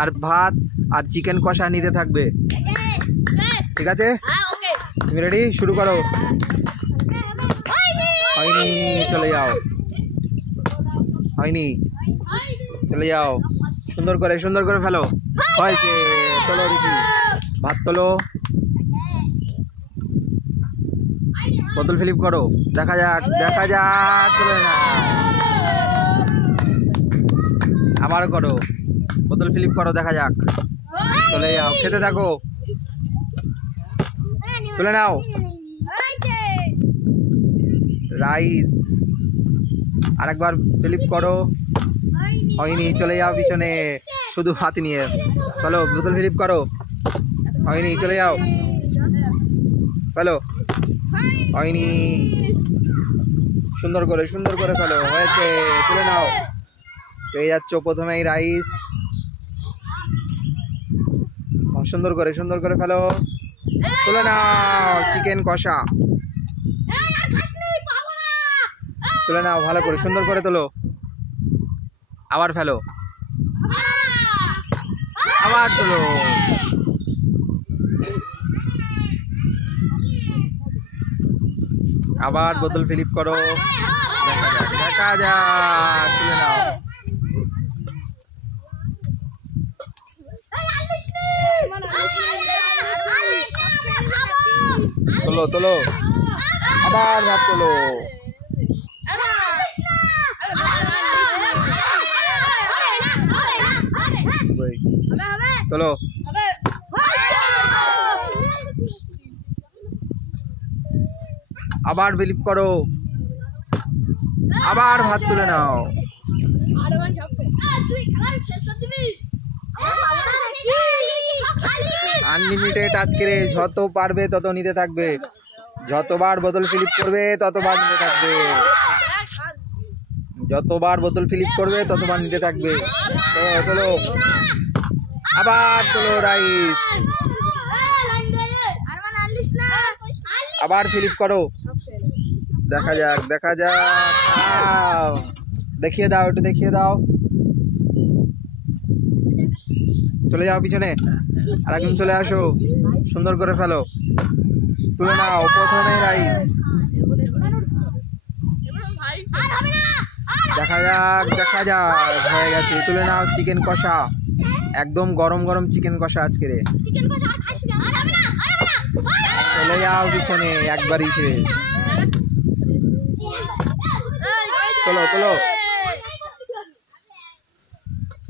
আর ভাত আর চিকেন কষা নিতে থাকবে, ঠিক আছে? তুমি রেডি? শুরু করো। হয়নি, চলে যাও। হয়নি, চলে যাও। সুন্দর করে ফেলো। হয়েছে, তোলো দেখি, ভাত তোলো, বোতল ফ্লিপ করো, দেখা যাক। চলে না, আবার করো, বোতল ফ্লিপ করো, দেখা যাক। চলে যাও, খেতে থাকো, তুলে নাও। রাইস, আরেকবার ফ্লিপ করো। হয়নি, চলে যাও পিছনে, শুধু হাত নিয়ে। চলো, বোতল ফ্লিপ করো। হয়নি, চলে যাও, ফেলো। হয়নি, সুন্দর করে ফেলো। হয়েছে, তুলে নাও। পেয়ে যাচ্ছ প্রথমেই রাইস। সুন্দর করে ফেলো, তুলে নাও। চিকেন কষা তুলে নাও, ভালো করে, সুন্দর করে তোলো। আবার ফেলো, আবার তোলো। আবার বোতল ফ্লিপ করো, দেখা যাক। তুলে নাও, তোলো। আবার ভাত তোলো। তোলো, আবার ফ্লিপ করো, আবার ভাত তুলে নাও। আনলিমিটেড আজকে, যত পারবে তত নিতে থাকবে, যতবার বোতল ফ্লিপ করবে ততবার নিতে থাকবে, যতবার বোতল ফ্লিপ করবে ততবার নিতে থাকবে। তোলো, আবার তোলো রাইস, আবার ফ্লিপ করো, দেখা যাক। দেখিয়ে দাও, একটু দেখিয়ে দাও। চলে যাও পিছনে, আর একদম চলে আসো, সুন্দর করে ফেলো, তুলে নাও। প্রথমে রাইস, দেখা যাক। হয়ে গেছে, তুলে নাও। চিকেন কষা, একদম গরম চিকেন কষা আজকে রে। চলে যাও পিছনে, একবারই শেষ। তোলো,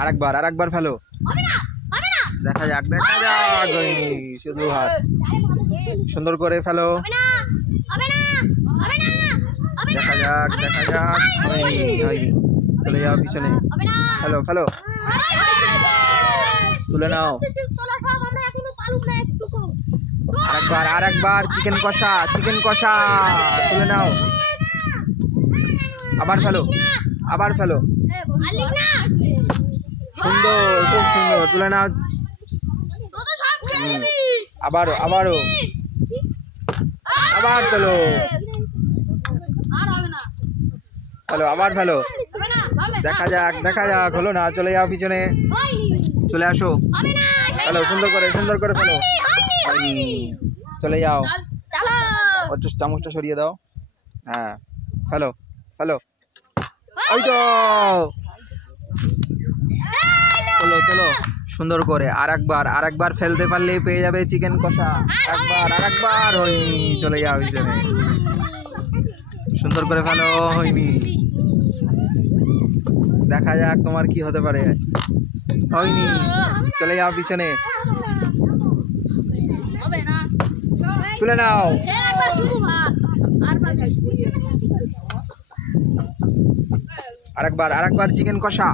আরেকবার ফেলো, দেখা যাক। শুধু হাত, সুন্দর করে ফেলো, দেখা যাক। হয়নি, চলে যাও পিছনে, ফেলো, তুলে নাও। আরেকবার চিকেন কষা, তুলে নাও। আবার ফেলো, সুন্দর, খুব সুন্দর, তুলে নাও। আবারও, আবার তোলো, আবার ফেলো, দেখা যাক। হলো না, চলে যাও পিছনে, চলে আসো, ফেলো, সুন্দর করে ফেলো। চলে যাও, একটু চামচটা সরিয়ে দাও। হ্যাঁ, ফেলো, ওই তো। তোলো, সুন্দর করে। আরেকবার ফেলতে পারলেই পেয়ে যাবে চিকেন কষা। আরেকবার হয়নি, চলে যাও পিছনে, সুন্দর করে ফেলো। হয়নি, দেখা যাক তোমার কি হতে পারে। হয়নি, চলে যাও পিছনে, তুলে নাও। আরেকবার চিকেন কষা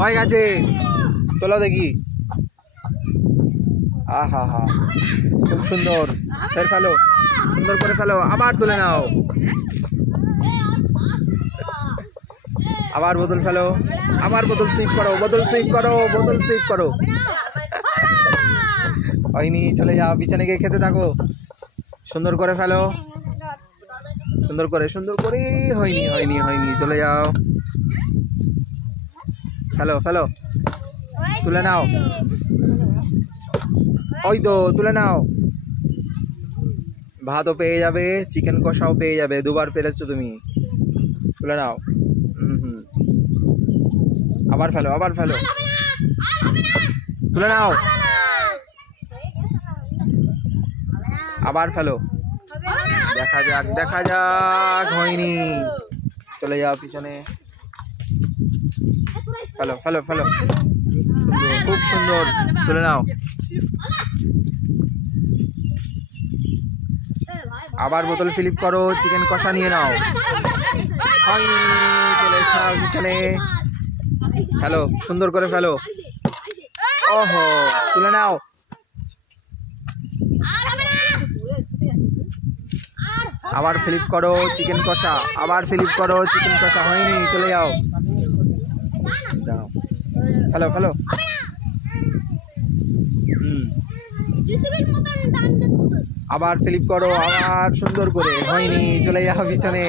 হয়ে গেছে, তোলো দেখি। আহা, খুব সুন্দর। ফেলো, সুন্দর করে ফেলো, আবার তুলে নাও। আবার বোতল ফেলো, আবার বোতল সুইপ করো। হয়নি, চলে যাও পিছনে গিয়ে খেতে থাকো। সুন্দর করে ফেলো, সুন্দর করে। হয়নি, চলে যাও। ফেলো, তুলে নাও, ওই তো তুলে নাও। ভাতও পেয়ে যাবে, চিকেন কষাও পেয়ে যাবে, দুবার পেরেছো তুমি। তুলে নাও। আবার ফেলো, আবার ফেলো, তুলে নাও, আবার ফেলো। দেখা যাক, দেখা যাক, হয়নি। চলে যাও পিছনে। ফেলো, ফেলো, ফেলো, খুব সুন্দর। তুলে নাও। আবার বোতল ফিলিপ করো, চিকেন কষা নিয়ে নাও। হয়নি, চলে যাও পিছনে। ফেলো, সুন্দর করে ফেলো। ওহো, তুলে নাও। আবার ফিলিপ করো, চিকেন কষা। আবার ফিলিপ করো, চিকেন কষা। হয়নি, চলে যাও। ফেলো, ফেলো। আবার ফিলিপ করো, আবার সুন্দর করে। হয়নি, চলে যাও পিছনে।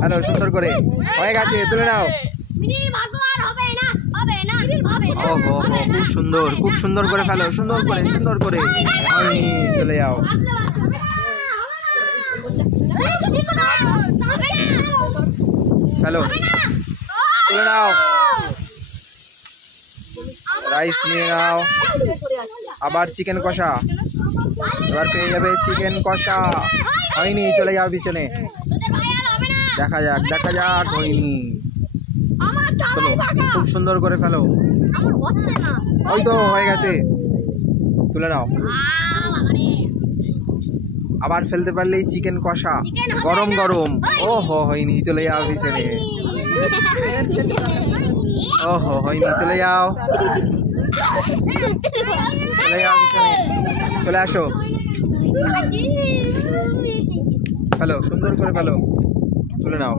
হ্যালো, সুন্দর করে। হয়ে গেছে, তুলে নাও। ওহো, খুব সুন্দর, খুব সুন্দর করে ফেলো, সুন্দর করে, সুন্দর করে। হয়নি, চলে যাও। ফেলো, তুলে নাও। রাইস নিয়ে নাও। আবার চিকেন কষা। এবার পেয়ে যাবে চিকেন কষা। হয়নি, চলে যাও পিছনে। দেখা যাক, দেখা যাক। হয়নি, চলো, খুব সুন্দর করে ফেলো। ওই তো হয়ে গেছে, তুলে নাও। আবার ফেলতে পারলেই চিকেন কষা, গরম গরম। ওহো, হয়নি, চলে যাও পিছনে। ওহো, হয়নি, চলে যাও। চলে যাও পিছনে, চলে আসো। ফেলো, সুন্দর করে ফেলো, তুলে নাও।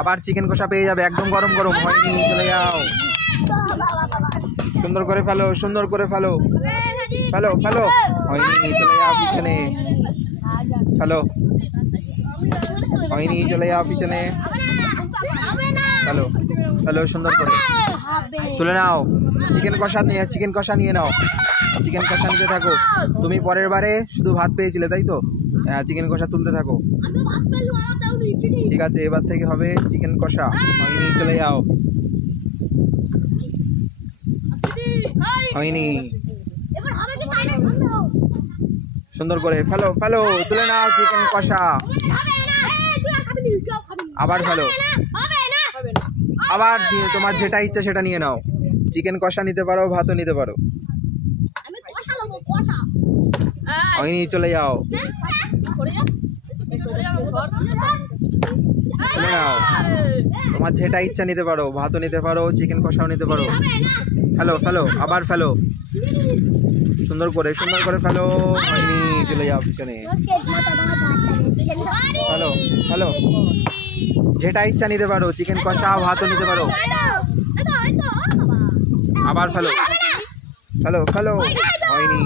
আবার চিকেন কষা পেয়ে যাবে, একদম গরম গরম। হয়নি, চলে যাও। সুন্দর করে ফেলো, সুন্দর করে ফেলো, ফেলো, ফেলো। হয়নি, চলে যাও পিছনে। ফেলো, হয়নি, চলে যাও পিছনে। ফেলো, ফেলো, সুন্দর করে তুলে নাও। চিকেন কষা নিয়ে, চিকেন কষা নিয়ে নাও। চিকেন কষা নিতে থাকো। তুমি পরের বারে শুধু ভাত পেয়েছিলে, তাই তো? হ্যাঁ, চিকেন কষা তুলতে থাকো। ঠিক আছে, এবার থেকে হবে চিকেন কষা। হয়নি, চলে যাও। হয়নি, সুন্দর করে ফেলো, ফেলো, তুলে নাও চিকেন কষা। আবার ফেলো, আবার তোমার যেটা ইচ্ছা সেটা নিয়ে নাও। চিকেন কষা নিতে পারো, ভাতও নিতে পারো। হয়নি, চলে যাও। তুলে নাও। তোমার যেটা ইচ্ছা নিতে পারো, ভাতও নিতে পারো, চিকেন কষাও নিতে পারো। ফেলো, ফেলো, আবার ফেলো, সুন্দর করে, সুন্দর করে ফেলো। হয়নি, চলে যাও পিছনে। ফেলো, ফেলো, যেটা ইচ্ছা নিতে পারো, চিকেন কষা, ভাতও নিতে পারো। আবার ফেলো, ফেলো, ফেলো। হয়নি,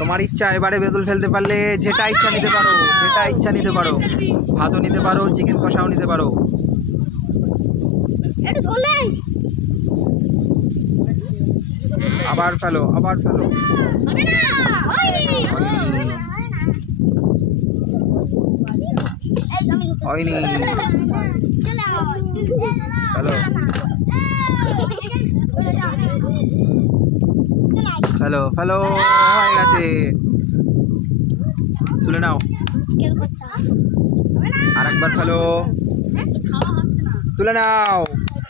তোমার ইচ্ছা। এবারে বেদুল ফেলতে পারলে যেটা ইচ্ছা নিতে পারো, যেটা ইচ্ছা নিতে পারো। ভাতও নিতে পারো, চিকেন কষাও নিতে পারো। আবার ফেলো, আবার ফেলো। হয়নি, ফেলো, ফেলো, ফেলো। হয়ে গেছে, তুলে নাও। আরেকবার ফেলো, তুলে নাও।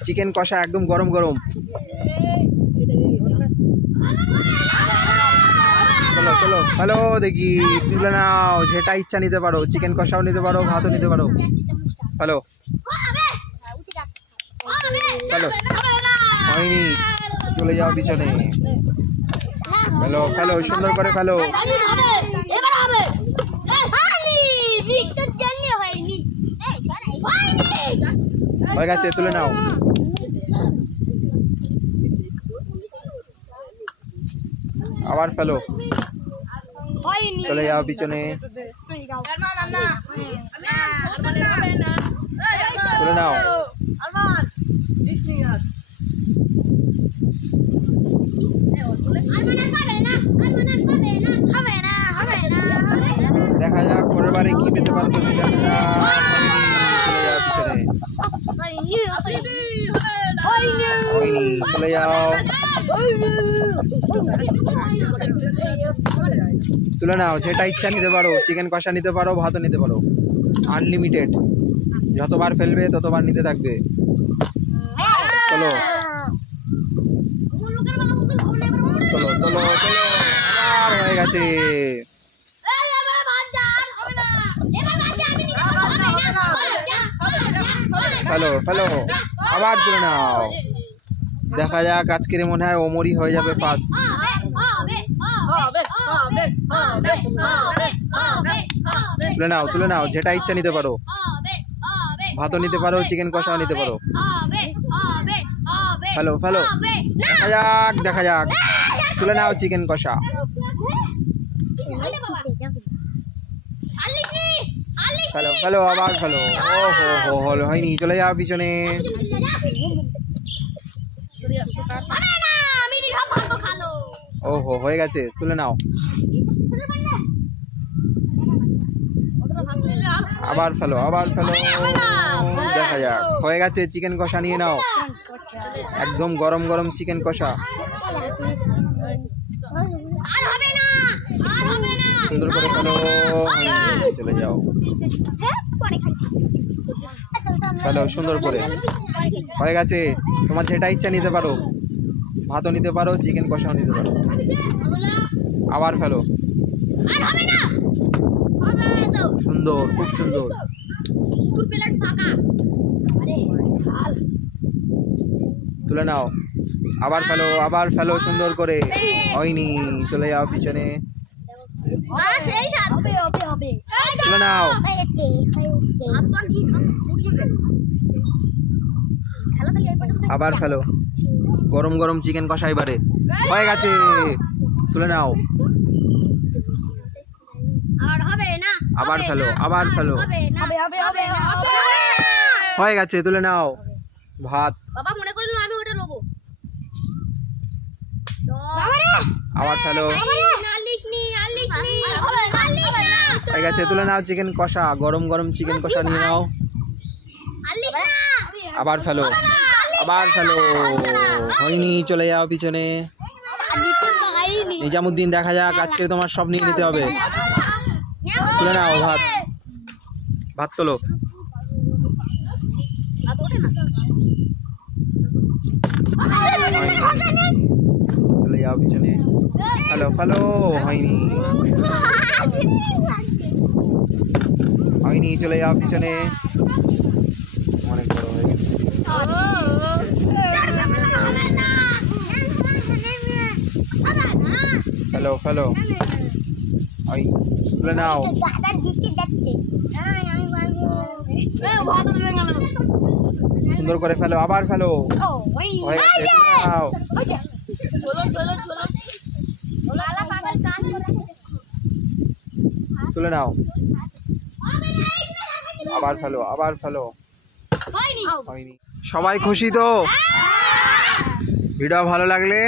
চিকেন কষা একদম গরম গরম। চলো, চলো, ফেলো দেখি। তুলে নাও, যেটা ইচ্ছা নিতে পারো, চিকেন কষাও নিতে পারো, ভাতও নিতে পারো। ফেলো, ফেলো। হয়নি, চলে যাও পিছনে। ফেলো, ফেলো, সুন্দর করে ফেলো। হয়ে গেছে, তুলে নাও। আবার ফেলো, চলে যাও পিছনে, তুলে নাও। দেখা যাক পরের বারে কি পেতে পারো তুমি, দেখা যাক। হয়নি, চলে যাও। তুলে নাও, যেটা ইচ্ছা নিতে পারো, চিকেন কষা নিতে পারো, ভাতও নিতে পারো, আনলিমিটেড, যতবার ফেলবে ততবার নিতে থাকবে। চলো চলো চলো চলো, আর হয়ে গেছে। ফেলো ফেলো, আবার তুলে নাও। দেখা যাক আজকের মনে হয় ওমরই হয়ে যাবে ফার্স্ট। তুলে নাও তুলে নাও, যেটা ইচ্ছা নিতে পারো, ভাতও নিতে পারো, চিকেন কষাও নিতে পারো। ফেলো ফেলো, দেখা যাক দেখা যাক। তুলে নাও চিকেন কষা। ফেলো ফেলো, আবার ফেলো। ও হো হো, হলো, হয়নি, চলে যাও পিছনে। ও হো, হয়ে গেছে, তুলে নাও। আবার ফেলো আবার ফেলো, দেখা যাক। হয়ে গেছে, চিকেন কষা নিয়ে নাও, একদম গরম গরম চিকেন কষা। সুন্দর করে ফেলো, চলে যাও। ফেলো সুন্দর করে, হয়ে গেছে। তোমার যেটা ইচ্ছা নিতে পারো, ভাতও নিতে পারো, চিকেন কষাও নিতে পারো। আবার ফেলো, সুন্দর, খুব সুন্দর। তুলে নাও, আবার ফেলো আবার ফেলো, সুন্দর করে। হয়নি, চলে যাও পিছনে। তুলে নাও, আবার ফেলো, গরম গরম চিকেন কষা এবারে। হয়ে গেছে, তুলে নাও। আবার ফেলো আবার ফেলো, হয়ে গেছে, তুলে নাও। ভাত, আবার ফেলো, হয়ে গেছে, তুলে নাও চিকেন কষা, গরম গরম চিকেন কষা নিয়ে নাও। আবার ফেলো আবার ফেলো, হয়নি, চলে যাও পিছনে। নিজামুদ্দিন, দেখা যাক আজকে তোমার সব নিয়ে নিতে হবে। তুলে নাও ভাত, ভাত তোলো। চলে যাও পিছনে। ফেলো ফেলো, হয়নি হয়নি, চলে যাও পিছনে। অনেক বড় হয়ে গেছে। ফেলো ফেলো, তুলে নাও। সুন্দর করে ফেলো, আবার ফেলো, হয়ে গেছে, তুলে নাও। তুলে নাও, আবার ফেলো আবার ফেলো, হয়নি। সবাই খুশি তো? ভিডিও ভালো লাগলে